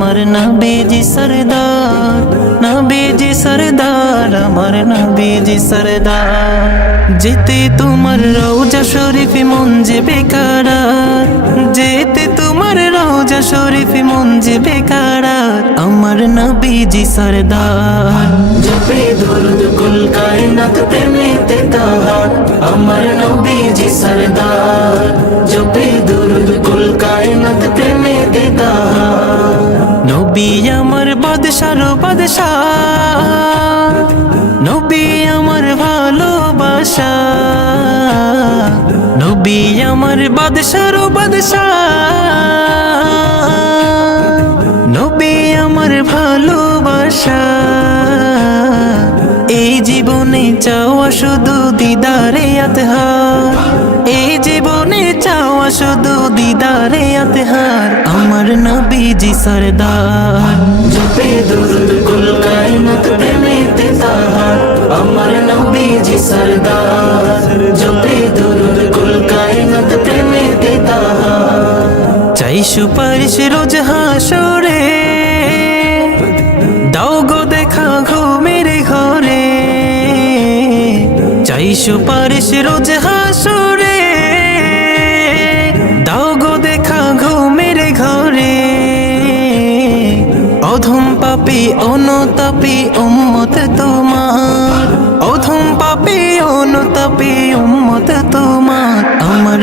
আমার নবীজি সরদার, নবীজি সরদার, আমার নবীজি সরদার। যেতে তোমার রওজা শরীফ মন যে বেকারার, যেতে তোমার রওজা শরীফ মন যে বেকারার, আমার নবীজি সরদার। জপে দুরুদ কুল কায়নাত প্রেমেতে তাহার, আমার নবীজি সরদার। জপে দুরুদ কুল কায়নাত প্রেমেতে তাহার। নবী আমার বাদশার বাদশাহ, নবী আমার ভালোবাসা, নবী আমার বাদশার বাদশাহ, নবী আমার ভালোবাসা। এই জীবনে চাওয়া শুধু দিদারে আতহার, এই জীবনে চাওয়া শুধু দিদারে আতহার, আমার নবীজি সরদার। জপে দুরুদ কুল কায়নাত প্রেমেতে তাহার, আমার নবীজি সরদার। জপে দুরুদ কুল কায়নাত প্রেমেতে তাহার। চাই সুপারিশ রোজ হাসরে, দাও গো দেখা ঘুমের ঘরে। চাই সুপারিশ রোজ হাসরে, দাও গো দেখা ঘুমের ঘরে। অধম পাপী অনুতাপী উম্মত তোমার, অধম পাপী অনুতাপী উম্মত তোমার, আমার